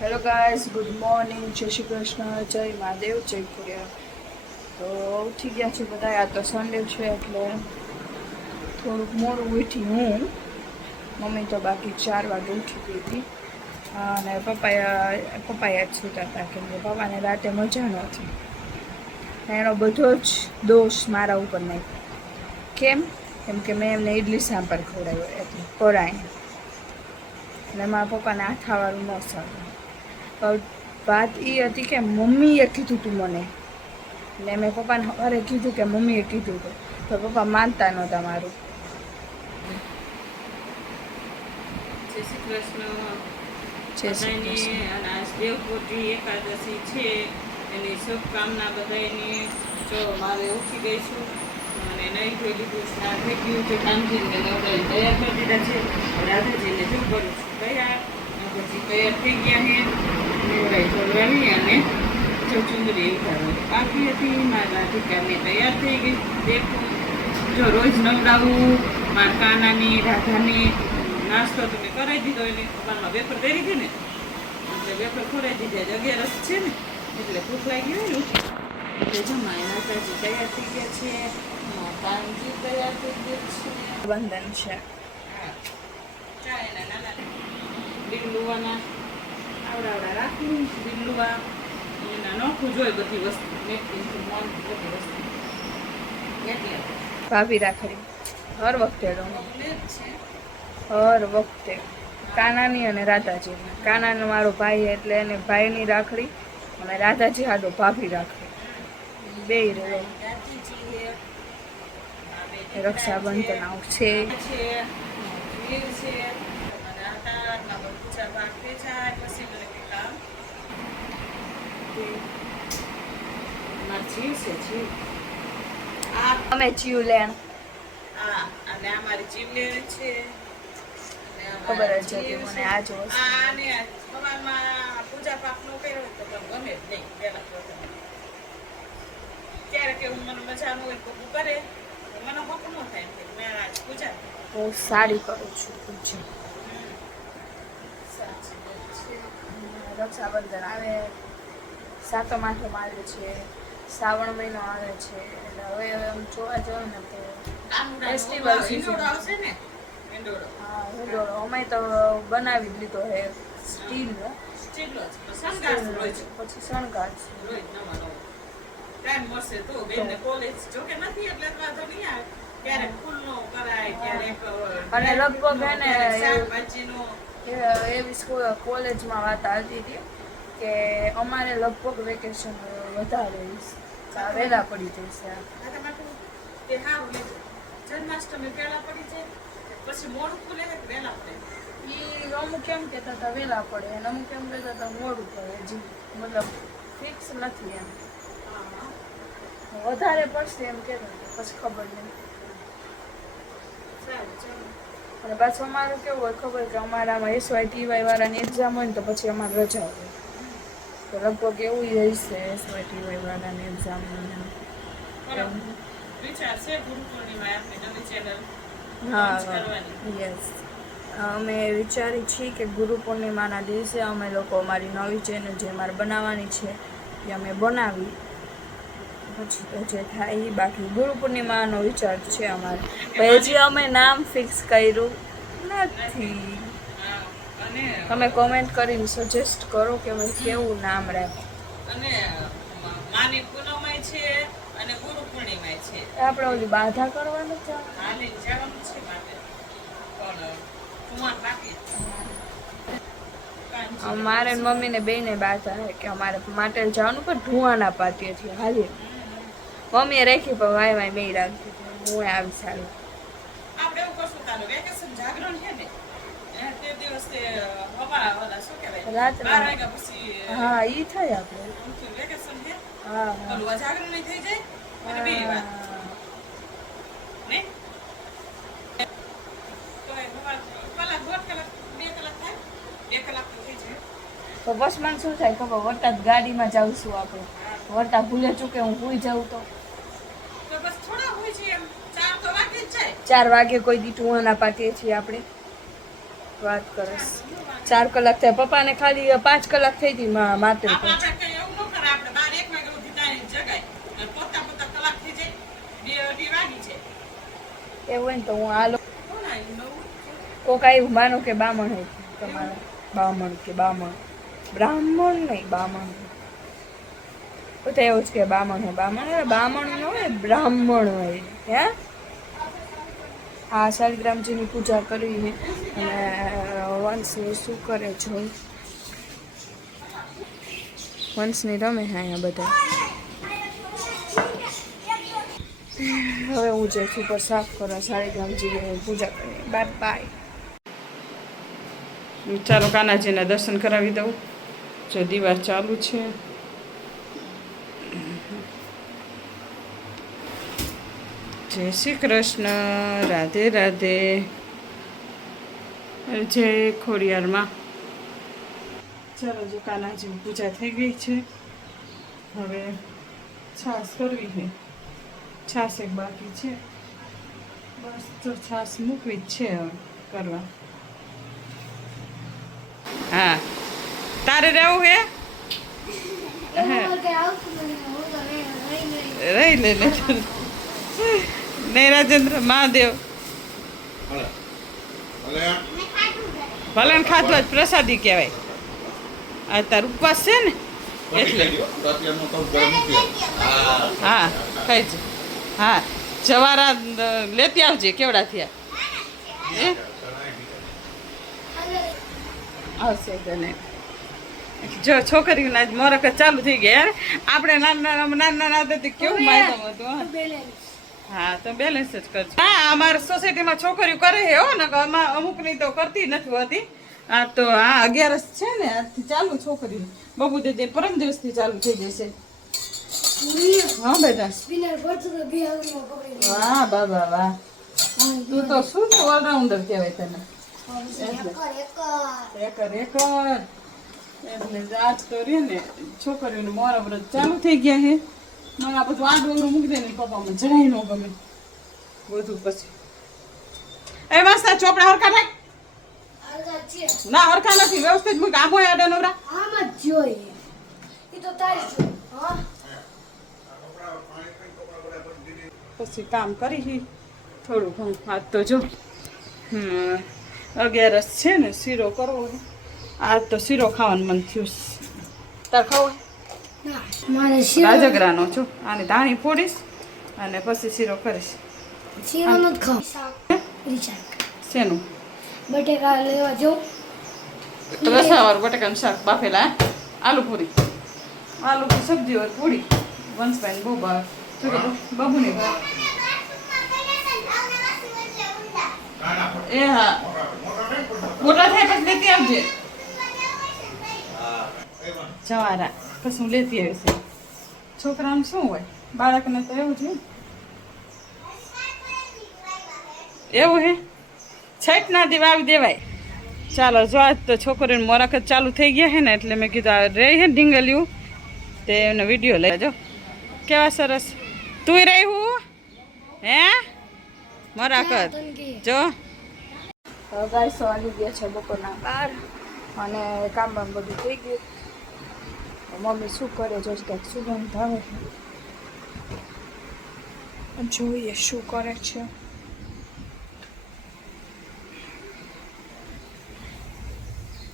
Hello guys, good morning, જય શ્રી કૃષ્ણ, જય મહાદેવ, જય ખોડિયાર. તો ઉઠી ગયા છે બધા. આ તો સન્ડે છે એટલે થોડુંક મોડું ઉઠી હું. મમ્મી તો બાકી 4 વાગે ઉઠી ગઈ હતી અને પપ્પા જ સૂતા હતા કેમ કે પપ્પાને રાતે મજા નહોતી. એનો બધો જ દોષ મારા ઉપર નાખ્યો. કેમ કે મેં એમને ઇડલી સાંભાર ખવડાવ્યો એટલે પરાઈને, અને મારા પપ્પાને આથાવાળું ન સારું. વાત એ હતી કે મમ્મીએ કીધું તું મને, ને મેં પપ્પાને સવારે કીધું કે મમ્મીએ કીધું હતું, તો પપ્પા માનતા નહોતા મારું. જય શ્રી કૃષ્ણ. જય શ્રી કૃષ્ણ. અને આજ દેવપોટી એકાદશી છે, એની શુભકામના બધાની. જો મારે ઉઠી ગઈ છું અને નહીં થઈ લીધું, સ્નાન થઈ ગયું છે, કામજીને નવડાવી તૈયાર કરી દીધા છે. રાધાજીને શું કરું છું તૈયાર, પછી તૈયાર થઈ ગયા છે. નવડાવી ધોળવાની અને જો ચુંદડી ઉતારવાની બાકી હતી. મારા રાધિકા મેં તૈયાર થઈ ગઈ. દેખો જો રોજ નવડાવું મારા કાનાની રાધાની. નાસ્તો તો મેં કરાવી દીધો, એને સવારમાં વેફર દેરી હતી ને એટલે વેફર ખોરાઈ દીધા. 11 છે ને એટલે ભૂખ લાગી હોય ને એટલે જમાય. માતાજી તૈયાર થઈ ગયા છે, કાનજી તૈયાર થઈ ગયા છે. બંધન છે. હા, ચા એના નાના બિલ્લુવાના આવડા રાખી. બિલ્લુવા એના નોખું જોઈ બધી વસ્તુ, મેથી મન બધી વસ્તુ એટલે ભાભી રાખડી હર વખતે રમું, છે. હર વખતે કાનાની અને રાધાજીની. કાનાનો મારો ભાઈ એટલે એને ભાઈની રાખડી, અને રાધાજી હાડો ભાભી રાખડી, બે રહ્યો. રક્ષાબંધન આવશે. અમે જીવલેણ અને અમારી જીવલેણ છે. ખબર જ હતી મને આ જ વસ્તુ. આને સવારમાં પૂજા પાઠ નો કર્યો તો ગમે જ નહીં. પેલા ક્યારેક એવું મને મજા ન હોય તો કરે, મને હક ન થાય મેં આજ પૂજા હું સારી કરું છું પૂજા. રક્ષાબંધન આવે, સાતમ આઠમ આવે છે, શ્રાવણ મહિનો આવે છે, એટલે હવે આમ જોવા જાઉં ને તો ફેસ્ટિવલ આવશે ને. હા, હિંડોળો અમે તો બનાવી જ લીધો હે સ્ટીલનો. પછી શણગાર ટાઈમ મળશે તો બેનને કોલેજ જોકે નથી એટલે વાંધો નહીં આવે. ક્યારેક ફૂલનો કરાય, ક્યારેક અને લગભગ હે ને શાકભાજીનો. એવી કોલેજમાં વાત આવતી હતી કે અમારે લગભગ વેકેશન વધારે વહેલા પડી જશે. જન્માષ્ટમી પહેલા પડી જાય, પછી મોડું ખુલે વહેલા પડે. એ અમુક કેમ કહેતા હતા વહેલા પડે અને અમુક કેમ કહેતા હતા મોડું પડે. હજી મતલબ ફિક્સ નથી એમ. વધારે પડશે એમ કહેતા હતા, પછી ખબર નહીં. અને પાછું અમારું કેવું હોય ખબર કે અમારામાં SYTY વાળાની એક્ઝામ હોય ને તો પછી અમારે રજા હોય, તો લગભગ એવું હશે SYTY વાળાની એક્ઝામ. હા, યસ. અમે વિચારી છીએ કે ગુરુ પૂર્ણિમાના દિવસે અમે લોકો અમારી નવી ચેનલ જે અમારે બનાવવાની છે એ અમે બનાવી, પછી તો જે થાય એ. બાકી ગુરુ પૂર્ણિમાનો વિચાર છે અમારે, હજી અમે નામ ફિક્સ કર્યું નથી. તમે કોમેન્ટ કરીને સજેસ્ટ કરો કે અમે કેવું નામ રાખીએ. અને માની પૂનમાય છે અને ગુરુ પૂર્ણિમાય છે. આપણે ઓલી બાધા કરવાનું છે. હાલે જવાનું છે માટે પણ કુમાર બાકી. મારે મમ્મીને બેને બાધા હે કે અમારે માટે જવાનું પણ ધુવાના પાતીએથી હાલીએ. મમ્મીએ રાખી પણ વાય બે રાખી. હું આવી સારું. આપણે એવું કરશું તારું વેકેશન જાગરણ છે ને તે દિવસે હવા વાળા શું કહેવાય રાતના 12 વાગ્યા પછી. હા, ઈ થાય આપણે. વેકેશન છે. હા, ઓલું જાગરણ નહીં થઈ જાય અને બે વાત ને તો કલાક 2 કલાક 2 કલાક થાય. 2 કલાક તો થઈ જાય. તો બસમાં શું થાય ખબર, વરસાદ ગાડીમાં જાવશું આપણે, વરસાદ ભૂલે ચૂકે હું ભૂઈ જાઉં તો બસ થોડા હોય છે એમ 4 તો વાગે જ જાય. 4 વાગે કોઈ દી ટુવાના પાટીએ છીએ આપણે. વાત કરસ 4 કલાક થયા પપ્પાને ખાલી 5 કલાક થઈ હતી માત્ર આપણે કઈ એવું ન કરે આપણે 12 1 વાગે ઉઠી તારી જગાય અને પોતા કલાક થઈ જાય 2 વાગી છે એવું હોય ને તો હું આ કોણ આવ્યું નવું કોક આવ્યું માનો કે બામણ હોય તમારા બામણ બ્રાહ્મણ નહીં બામણ બધા એવું જ કે બામણ હોય બામણ ન હોય બ્રાહ્મણ હોય હે હા શાલિગ્રામજીની પૂજા કરવી છે અને વંશની શું કરે જોઈ વંશની રમે છે અહીંયા બધા હવે હું જે ઉપર સાફ કરવા શાલિગ્રામજીની પૂજા કરી બાય ચાલો કાનાજીના દર્શન કરાવી દઉં જો દીવા ચાલુ છે જય શ્રી કૃષ્ણ રાધે રાધે જય ખોડિયારમાં ચાલો જો કાનાજીની પૂજા થઈ ગઈ છે હવે છાશ કરવી છે છાશ એક બાકી છે બસ તો છાશ મૂકવી જ છે હવે કરવા હા તારે રહેવું હે રહી લે નહીં રાજેન્દ્ર મહાદેવ ભલે ને ખાધું જ પ્રસાદી કહેવાય આ તાર ઉપવાસ છે ને એટલે હા ખાઈ છે હા જવારા લેતી આવજે કેવડા થયા આવશે તને જો છોકરીઓના જ મોરક ચાલુ થઈ ગયા યાર આપણે નાના હતા કેવું માયદમ હતું હા તો બેલેન્સ જ કરજો હા અમારા સોસાયટીમાં છોકરીઓ કરે છે હો ને અમુકની તો કરતી નથી હોતી આ તો હા 11 છે ને આજથી ચાલુ છોકરીઓ બબુ દે પરમ દિવસથી ચાલુ થઈ જશે હા બેટા વાહ બાબા વાહ તું તો શું ઓલરાઉન્ડર કહેવાય તને એકર એટલે આજ તો રે ને છોકરીઓને મોરા વ્રત ચાલુ થઈ ગયા છે મને આ બધું આડોરું મૂકી દે ને પપ્પામાં જરાય ન ગમે બધું પછી એ માસ્તા ચોપડા હરખા રાખ ના હરખા નથી વ્યવસ્થિત મૂક આમો આડો નવરા આમ જ જોઈએ એ તો તારી જો હા પછી કામ કરી થોડું ઘણું આજ તો જો 11 છે ને શીરો કરવો આજ તો શીરો ખાવાનું મન થયું તાર ખાવું ના મારે શીરો રાજગરાનો છું આને ધાણી ફોડીશ અને પછી શીરો કરીશ શીરો નથી ખાવ રીચા શેનું બટેકા લેવા જો રસાવાળું બટાકાનું શાક બાફેલા આલુ પૂરી સબ્જી હોય પૂરી વંશભાઈ બહુ બાબુને એ હા મોટા થાય પછી લેતી આવજે જવારા પછી હું લેતી આવીશ છોકરાનું શું હોય બાળકને તો એવું છે એવું હે છઠ ના દી વાવી દેવાય ચાલો જો આજ તો છોકરીને મોરખ જ ચાલુ થઈ ગયા છે ને એટલે મેં કીધું આ રહી હે ઢીંગલિયું તે એનો વિડીયો લઈ જો કેવા સરસ તું રહ્યું હે મોરાકત જો ગાઈસો આવી ગયા છે બપોરના 12 અને કામ બધું થઈ ગયું મમ્મી શું કરે જો કંઈક સુગંધ આવે છે જોઈએ શું કરે છે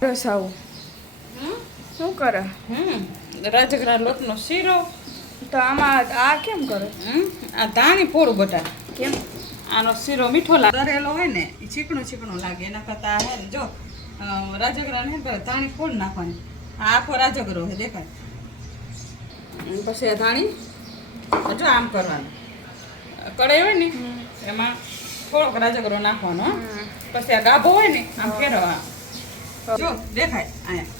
બસ આવું શું કરે રાજગરા લોટનો શીરો તો આમાં આ કેમ કરે આ ધાણી પોળું બટા કેમ આનો શીરો મીઠો લાગે દરેલો હોય ને એ ચીકણો લાગે એના કરતાં હે ને જો રાજગરા ને ધાણી ફોડ નાખવાની આ આખો રાજગરો છે દેખાય પછી આ ધાણી જો આમ કરવાનું કઢાઈ હોય ને એમાં થોડોક રાજગરો નાખવાનો પછી આ ગાભો હોય ને આમ ફેરવા જો દેખાય અહીંયા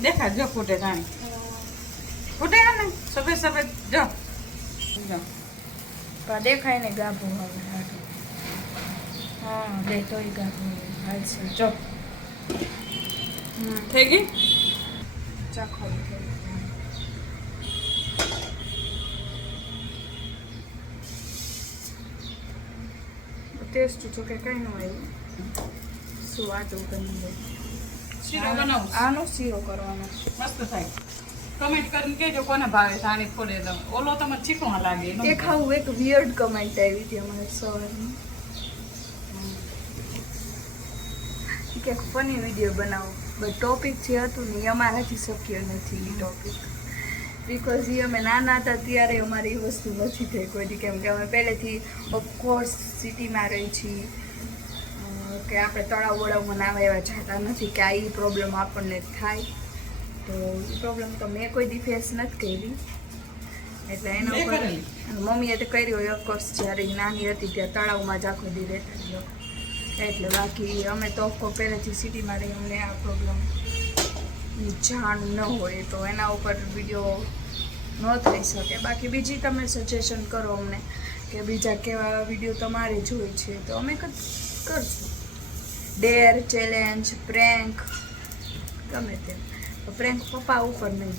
દેખાય જો ફૂટે ધાણી ફૂટે ને સફેદ જો દેખાય ને ગાભું હવે હા દે તોય ગાભું હાલશે જો થઈ ગઈ ચાખો ટેસ્ટ જો કે કઈ ન આવ્યું શું વાતો કરી શીરો બનાવું આનો શીરો કરવાનો મસ્ત થાય. કમેન્ટ કરીને કહેજો કોને ભાવે છે આની ફોડે તો. ઓલો તમને ચીકણો લાગે એનો. તે ખાવું એક વિયર્ડ કમેન્ટ આવી હતી અમારે સવારની કે ફની વિડીયો બનાવો બટ ટોપિક જે હતું ને એ અમારાથી શક્ય નથી એ ટોપિક બિકોઝ એ અમે નાના હતા ત્યારે અમારે એ વસ્તુ નથી થઈ કોઈ કેમ કે અમે પહેલેથી ઓફકોર્સ સિટીમાં રહી છીએ કે આપણે તળાવ વળાવમાં નાવા એવા જતા નથી કે આ એ પ્રોબ્લેમ આપણને થાય તો એ પ્રોબ્લેમ તો મેં કોઈ દી ફેસ નથી કરી એટલે એના મેં ઉપર કરેલી. મમ્મીએ તો કર્યું હોય ઓફકોર્સ જ્યારે ઈ નાની હતી ત્યારે તળાવમાં જ આખો દી રહેતા રહ્યો એટલે બાકી અમે તો પહેલેથી સિટીમાં રહી અમને આ પ્રોબ્લેમ જાણ ન હોય તો એના ઉપર વિડીયો ન થઈ શકે બાકી બીજી તમે સજેશન કરો અમને કે બીજા કેવા વિડીયો તમારે જોઈ છે તો અમે કરશું ડેર ચેલેન્જ પ્રેન્ક ગમે તે પ્રેન્ક પપ્પા ઉપર નહીં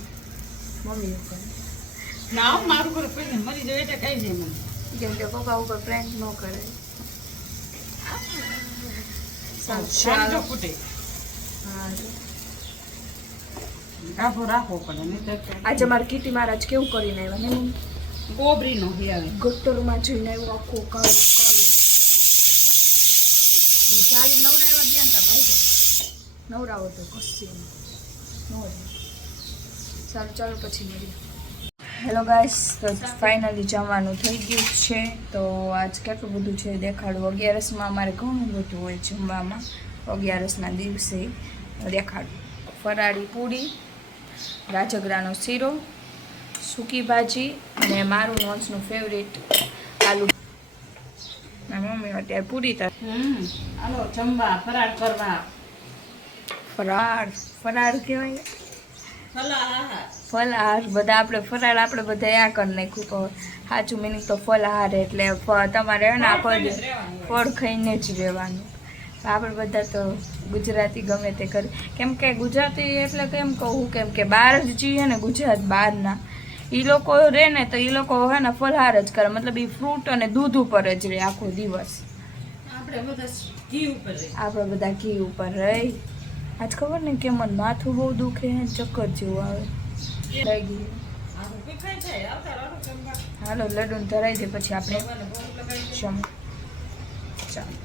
મમ્મી ઉપર ના મારું ઘર કોઈ મરી જાય એટલે કઈ જાય મને. કેમ કે પપ્પા ઉપર પ્રેન્ક ન કરે સારું પાણી ચાલો જો ફૂટે હા ગાભો રાખવો પડે નહીં તો આજે મારે કીટી મહારાજ કેવું કરીને આવ્યા ને મમ્મી ગોબરીનો હિયાવે. ગટરમાં જઈને આવ્યો આખો કાળો કાળો અને જાળી નવરાવ્યા ગયા ને તા ભાઈ નવરાવો તો કસ્તી સારું ચાલો પછી મળીએ હેલો ગાઈસ તો ફાઇનલી જમવાનું થઈ ગયું છે તો આજ કેટલું બધું છે દેખાડું 11સમાં અમારે ઘણું બધું હોય જમવામાં 11સના દિવસે દેખાડું ફરાળી પૂરી રાજગરાનો શીરો સૂકી ભાજી અને મારું વંશનું ફેવરેટ આલુ મારી મમ્મી અત્યારે પૂરી હાલો જમવા ફરાળ કરવા. ફરાળ કહેવાય ફલાહાર. ફલાહાર બધા આપણે ફરાળ આપણે બધા આ કરી નાખ્યું તો સાચું મિનિંગ તો ફલાહાર એટલે તમારે ને આખો ફળ ખાઈને જ રહેવાનું આપણે બધા તો ગુજરાતી ગમે તે કરી કેમ કે ગુજરાતી એટલે કેમ કહું કેમ કે બહાર જ જઈએ ને ગુજરાત બહારના એ લોકો રહે ને તો એ લોકો હે ને ફલહાર જ કરે મતલબ એ ફ્રૂટ અને દૂધ ઉપર જ રહે આખો દિવસ આપણે બધા ઘી ઉપર રહે. આપણે બધા ઘી ઉપર રહી આજ ખબર ને કે મને માથું બહુ દુખે ચક્કર જેવું આવે લઈ ગયું આવું કઈ ખાઈ જાય આવતા રાડો જમવા. હાલો લડ્ડુને ધરાઈ દે પછી આપણે ભગવાનને ભોગ લગાડી દે. જમ ચાલો